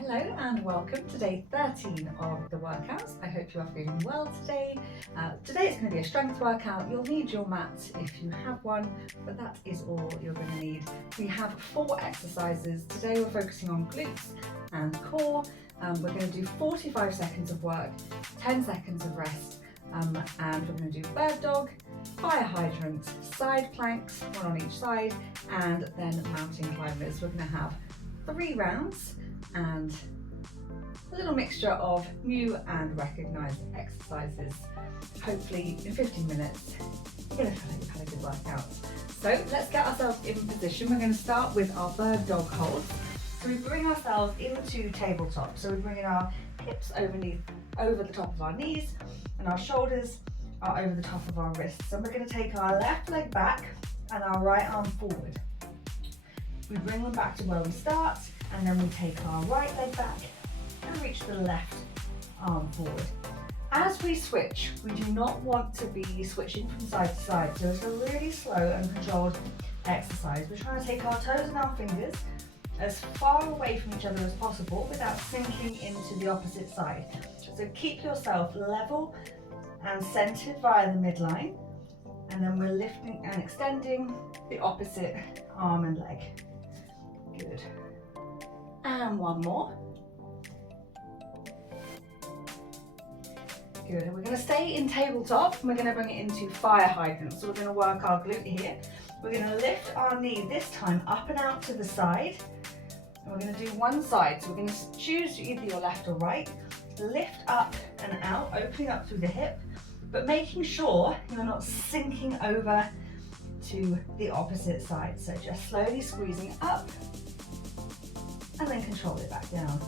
Hello and welcome to day 13 of the workouts. I hope you are feeling well today. Today it's going to be a strength workout. You'll need your mat if you have one, but that is all you're going to need. We have 4 exercises. Today we're focusing on glutes and core. We're going to do 45 seconds of work, 10 seconds of rest, and we're going to do bird dog, fire hydrant, side planks, one on each side, and then mountain climbers. We're going to have 3 rounds and a little mixture of new and recognised exercises. Hopefully in 15 minutes you're going to feel like you've had a good workout. So let's get ourselves in position. We're going to start with our bird dog hold. So we bring ourselves into tabletop. So we're bringing our hips over the top of our knees, and our shoulders are over the top of our wrists. And we're going to take our left leg back and our right arm forward. We bring them back to where we start, and then we take our right leg back and reach the left arm forward. As we switch, we do not want to be switching from side to side, so it's a really slow and controlled exercise. We're trying to take our toes and our fingers as far away from each other as possible without sinking into the opposite side. So keep yourself level and centered via the midline, and then we're lifting and extending the opposite arm and leg. Good. And one more. Good. And we're going to stay in tabletop, and we're going to bring it into fire hydrant. So we're going to work our glute here. We're going to lift our knee this time up and out to the side. And we're going to do one side. So we're going to choose either your left or right. Lift up and out, opening up through the hip, but making sure you're not sinking over to the opposite side. So just slowly squeezing up and then control it back down.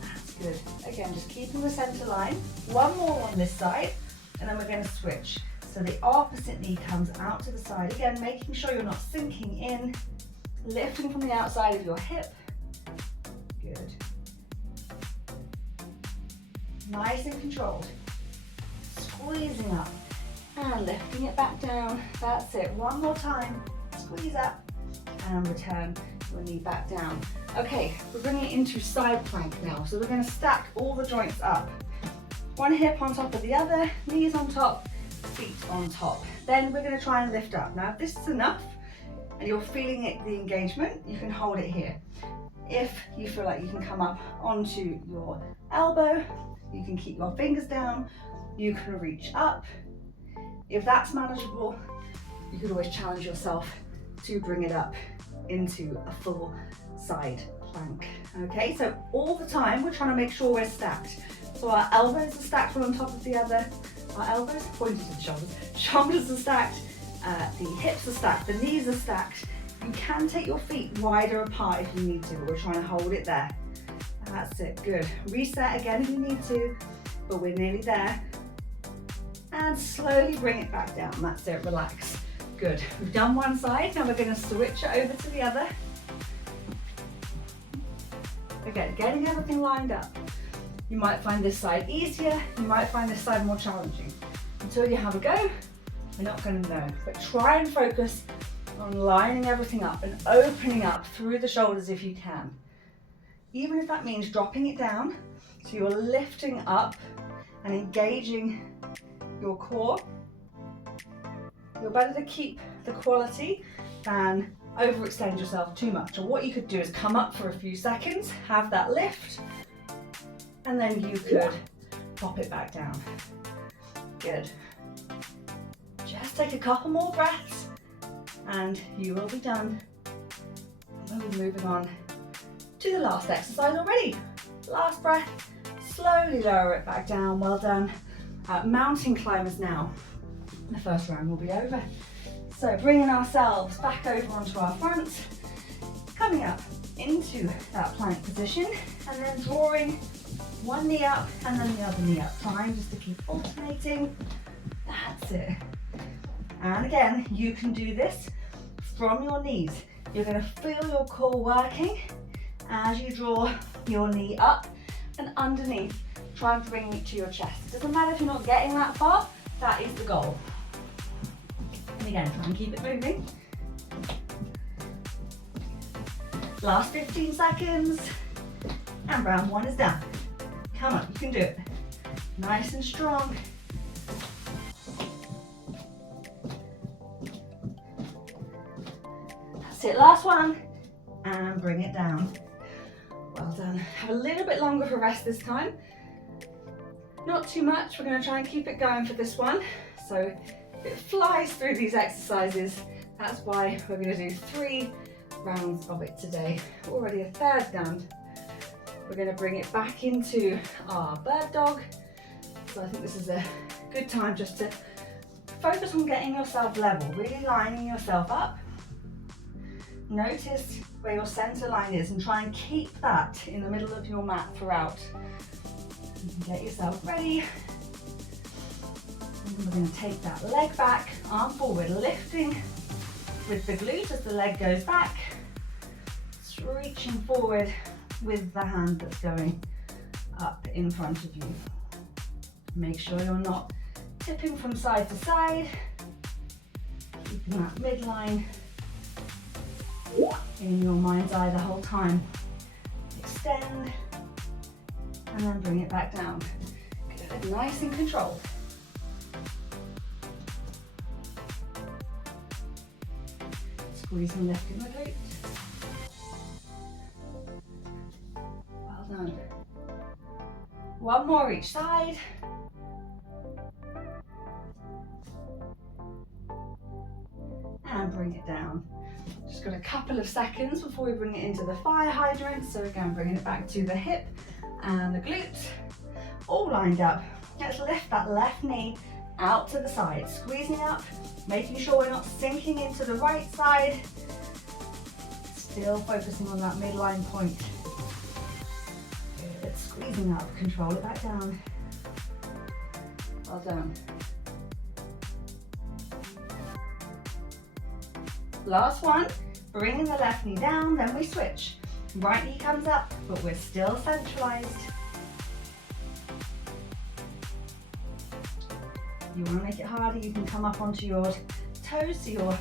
That's good. Again, just keeping the center line. One more on this side, and then we're going to switch. So the opposite knee comes out to the side. Again, making sure you're not sinking in, lifting from the outside of your hip. Good. Nice and controlled. Squeezing up and lifting it back down. That's it. One more time. Squeeze up and return your knee back down. Okay, we're bringing it into side plank now. So we're going to stack all the joints up. One hip on top of the other, knees on top, feet on top. Then we're going to try and lift up. Now if this is enough and you're feeling it, the engagement, you can hold it here. If you feel like you can come up onto your elbow, you can keep your fingers down, you can reach up. If that's manageable, you could always challenge yourself to bring it up into a full side plank. Okay, so all the time we're trying to make sure we're stacked. So our elbows are stacked one on top of the other. Our elbows are pointed to the shoulders. Shoulders are stacked. The hips are stacked. The knees are stacked. You can take your feet wider apart if you need to, but we're trying to hold it there. That's it. Good. Reset again if you need to, but we're nearly there. And slowly bring it back down. That's it. Relax. Good. We've done one side. Now we're going to switch it over to the other. Again, getting everything lined up. You might find this side easier. You might find this side more challenging. Until you have a go, we're not going to know. But try and focus on lining everything up and opening up through the shoulders if you can. Even if that means dropping it down, so you're lifting up and engaging your core. You're better to keep the quality than overextend yourself too much. Or what you could do is come up for a few seconds, have that lift, and then you could pop it back down. Good. Just take a couple more breaths and you will be done. And we'll be moving on to the last exercise already. Last breath, slowly lower it back down. Well done. Mountain climbers now. The first round will be over. So bringing ourselves back over onto our front, coming up into that plank position, and then drawing one knee up and then the other knee up. Trying just to keep alternating. That's it. And again, you can do this from your knees. You're going to feel your core working as you draw your knee up and underneath. Try and bring it to your chest. It doesn't matter if you're not getting that far, that is the goal. And again, try and keep it moving. Last 15 seconds. And round one is done. Come on, you can do it. Nice and strong. That's it, last one. And bring it down. Well done. Have a little bit longer for rest this time. Not too much, we're going to try and keep it going for this one. So it flies through these exercises. That's why we're going to do 3 rounds of it today. Already a third done. We're going to bring it back into our bird dog. So I think this is a good time just to focus on getting yourself level, really lining yourself up. Notice where your center line is and try and keep that in the middle of your mat throughout. You can get yourself ready. And we're going to take that leg back, arm forward, lifting with the glute as the leg goes back. Reaching forward with the hand that's going up in front of you. Make sure you're not tipping from side to side. Keeping that midline in your mind's eye the whole time. Extend and then bring it back down. Good, nice and controlled. Squeeze and lift in the glutes. Well done. One more each side. And bring it down. Just got a couple of seconds before we bring it into the fire hydrant. So again, bringing it back to the hip and the glutes, all lined up. Let's lift that left knee out to the side, squeezing up, making sure we're not sinking into the right side. Still focusing on that midline point. Good, squeezing up, control it back down. Well done. Last one, bringing the left knee down, then we switch. Right knee comes up, but we're still centralized. You want to make it harder, you can come up onto your toes, so your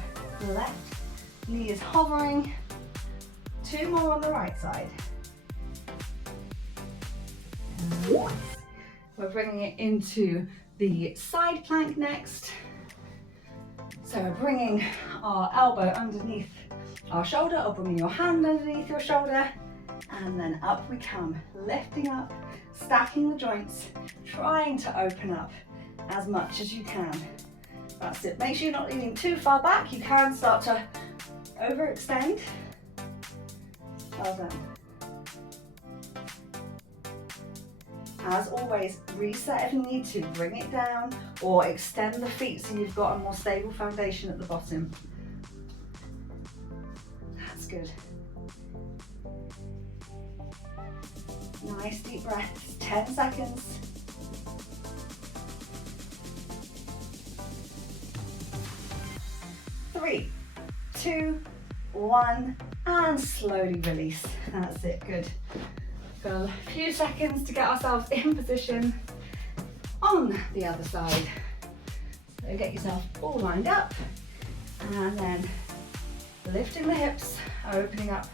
left knee is hovering. 2 more on the right side. And once. We're bringing it into the side plank next. So we're bringing our elbow underneath our shoulder, or bringing your hand underneath your shoulder, and then up we come, lifting up, stacking the joints, trying to open up as much as you can. That's it. Make sure you're not leaning too far back. You can start to overextend. Well done. As always, reset if you need to, bring it down or extend the feet so you've got a more stable foundation at the bottom. That's good. Nice deep breaths, 10 seconds. Three, 2, 1, and slowly release. That's it, good. Got a few seconds to get ourselves in position on the other side. So get yourself all lined up, and then lifting the hips, opening up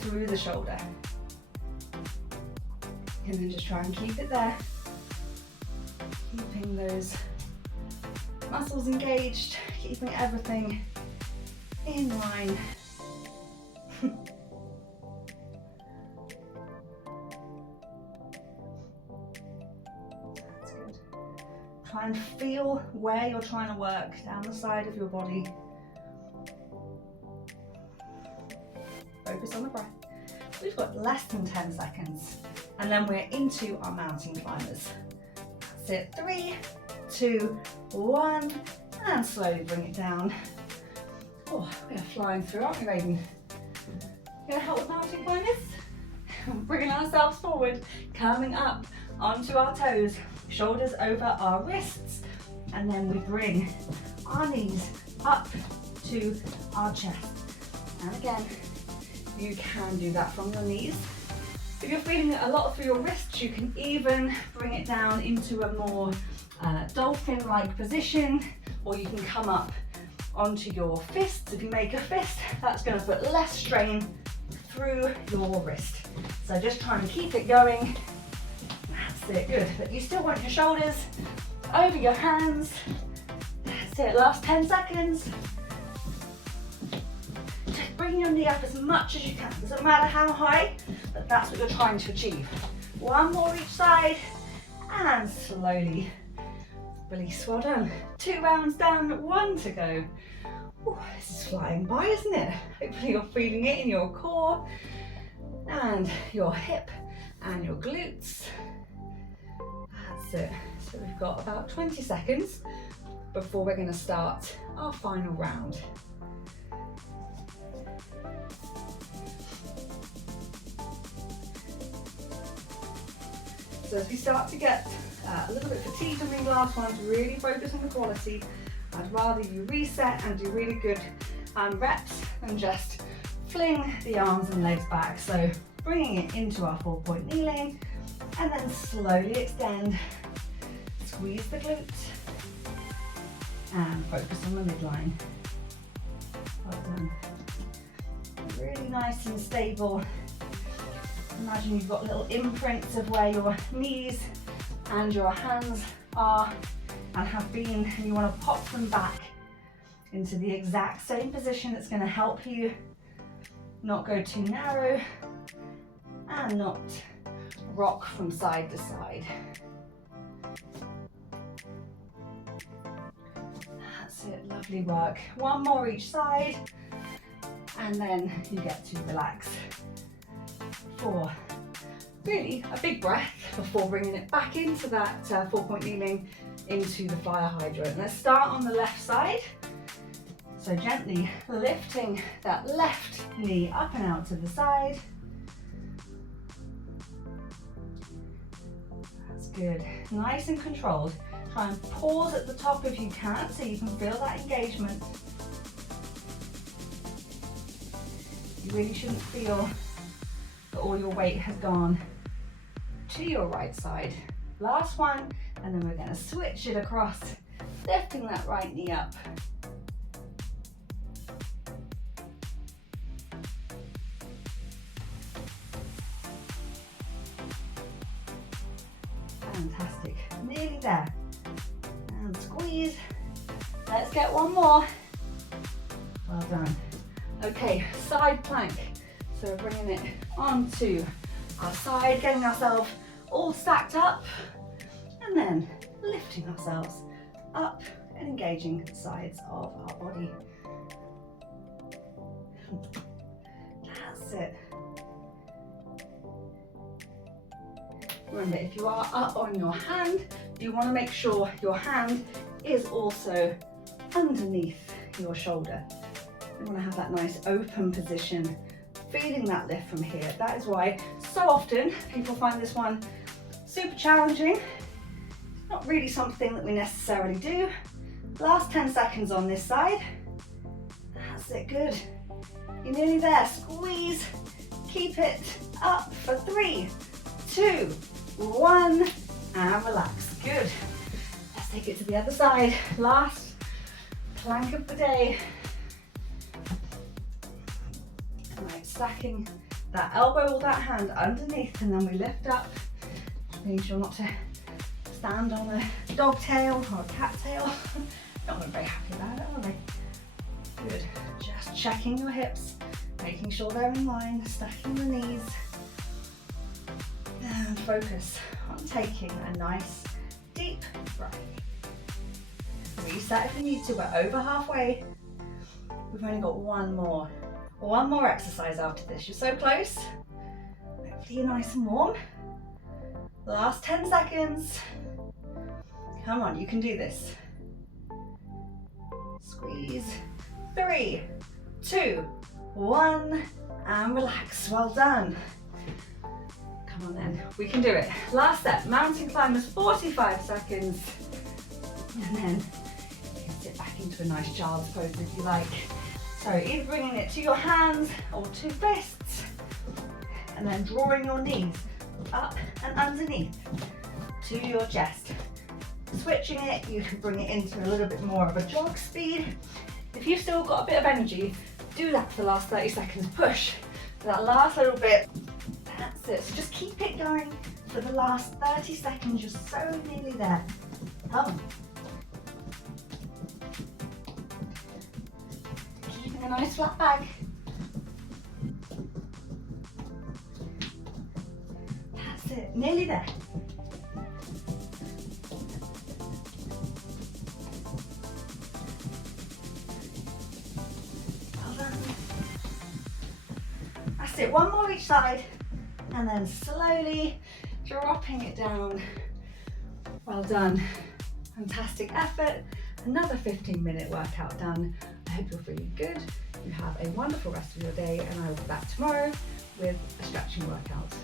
through the shoulder. And then just try and keep it there. Keeping those muscles engaged, keeping everything in line. That's good. Try and feel where you're trying to work down the side of your body. Focus on the breath. We've got less than 10 seconds, and then we're into our mountain climbers. That's it. 3, 2, 1, and slowly bring it down. Oh, we are flying through, aren't we, Raven? Gonna help with mountain climbers? Bringing ourselves forward, coming up onto our toes, shoulders over our wrists, and then we bring our knees up to our chest. And again, you can do that from your knees. If you're feeling it a lot through your wrists, you can even bring it down into a more dolphin-like position, or you can come up onto your fists. If you make a fist, that's going to put less strain through your wrist. So just try and keep it going. That's it, good. But you still want your shoulders over your hands. That's it, last 10 seconds. Just bring your knee up as much as you can. Doesn't matter how high, but that's what you're trying to achieve. One more each side, and slowly release. Well done. 2 rounds done, 1 to go. Ooh, this is flying by, isn't it? Hopefully you're feeling it in your core and your hip and your glutes. That's it. So we've got about 20 seconds before we're going to start our final round. So as we start to get a little bit fatigued on these last ones, really focus on the quality. I'd rather you reset and do really good reps than just fling the arms and legs back. So bringing it into our 4-point kneeling and then slowly extend, squeeze the glutes and focus on the midline. Well done. Really nice and stable. Imagine you've got little imprints of where your knees and your hands are and have been, and you want to pop them back into the exact same position. That's going to help you not go too narrow and not rock from side to side. That's it, lovely work. One more each side, and then you get to relax for really a big breath before bringing it back into that 4-point kneeling into the fire hydrant. Let's start on the left side. So gently lifting that left knee up and out to the side. That's good. Nice and controlled. Try and pause at the top if you can so you can feel that engagement. You really shouldn't feel that all your weight has gone to your right side. Last one, and then we're going to switch it across, lifting that right knee up. Fantastic, nearly there. And squeeze. Let's get one more. Well done. Okay, side plank. So we're bringing it onto our side, getting ourselves all stacked up, and then lifting ourselves up and engaging the sides of our body. That's it. Remember, if you are up on your hand, you want to make sure your hand is also underneath your shoulder. You want to have that nice open position, feeling that lift from here. That is why so often people find this one super challenging. It's not really something that we necessarily do. Last 10 seconds on this side. That's it, good. You're nearly there. Squeeze, keep it up for 3, 2, 1, and relax. Good. Let's take it to the other side. Last plank of the day. Right, stacking that elbow or that hand underneath, and then we lift up. Making sure not to stand on a dog tail or a cat tail. Not very happy about it, are they? Good. Just checking your hips, making sure they're in line, stacking the knees. And focus on taking a nice deep breath. Reset if you need to, we're over halfway. We've only got one more exercise after this. You're so close. Hopefully you're nice and warm. Last 10 seconds. Come on, you can do this. Squeeze. 3, 2, 1, and relax. Well done. Come on then, we can do it. Last set, mountain climbers, 45 seconds. And then you can sit back into a nice child's pose if you like. So either bringing it to your hands or to fists, and then drawing your knees up and underneath to your chest. Switching it, you can bring it into a little bit more of a jog speed. If you've still got a bit of energy, do that for the last 30 seconds. Push, That last little bit, that's it. So just keep it going for the last 30 seconds. You're so nearly there. Come on. Keeping a nice flat back. That's it, nearly there. Well done. That's it, one more each side, and then slowly dropping it down. Well done. Fantastic effort. Another 15-minute workout done. I hope you're feeling good. You have a wonderful rest of your day, and I will be back tomorrow with a stretching workout.